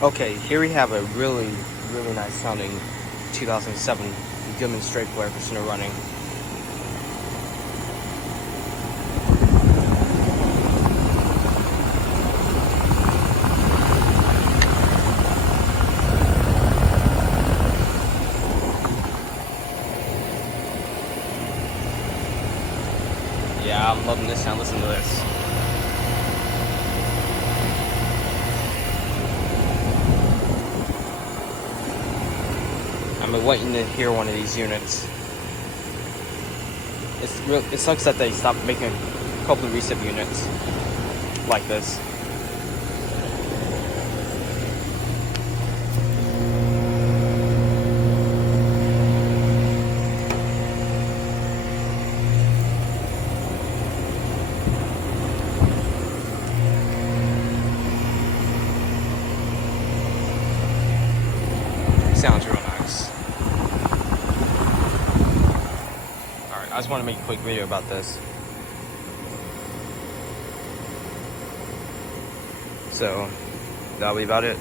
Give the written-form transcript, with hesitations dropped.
Okay, here we have a really, really nice sounding 2007 Goodman straight flare for snow running. Yeah, I'm loving this sound. Listen to this. I'm waiting to hear one of these units. It sucks that they stopped making a couple of recip units like this. Sounds real nice. Alright, I just want to make a quick video about this. So, that'll be about it.